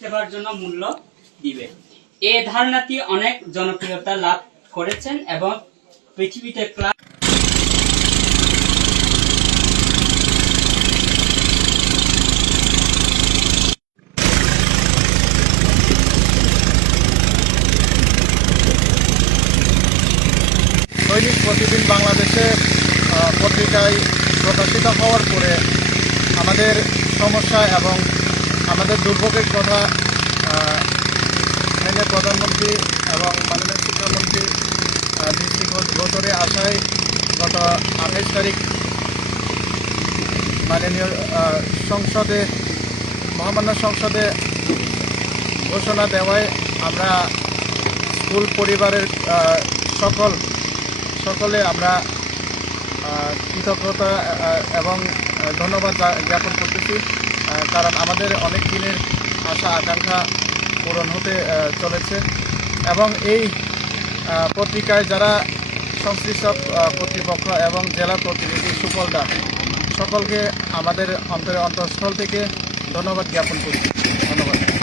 সেবার জন্য মূল্য দিবে। এই ধারণাটি অনেক জনপ্রিয়তা লাভ করেছেন এবং পৃথিবীতে দৈনিক প্রতিদিন বাংলাদেশে পত্রিকায় প্রকাশিত হওয়ার পরে আমাদের সমস্যা এবং আমাদের দুর্ভোগের কথা মাননীয় প্রধানমন্ত্রী এবং মাননীয় শিক্ষামন্ত্রী দৃষ্টিগোচরে আসায় গত 28 তারিখ মাননীয় মহামান্য সংসদে ঘোষণা দেওয়ায় আমরা স্কুল পরিবারের সকলে আমরা কৃতজ্ঞতা এবং ধন্যবাদ জ্ঞাপন করতেছি, কারণ আমাদের অনেক দিনের আশা আকাঙ্ক্ষা পূরণ হতে চলেছে। এবং এই পত্রিকায় যারা সংশ্লিষ্ট কর্তৃপক্ষ এবং জেলা প্রতিনিধি সুফলদা সকলকে আমাদের অন্তঃস্থল থেকে ধন্যবাদ জ্ঞাপন করি। ধন্যবাদ।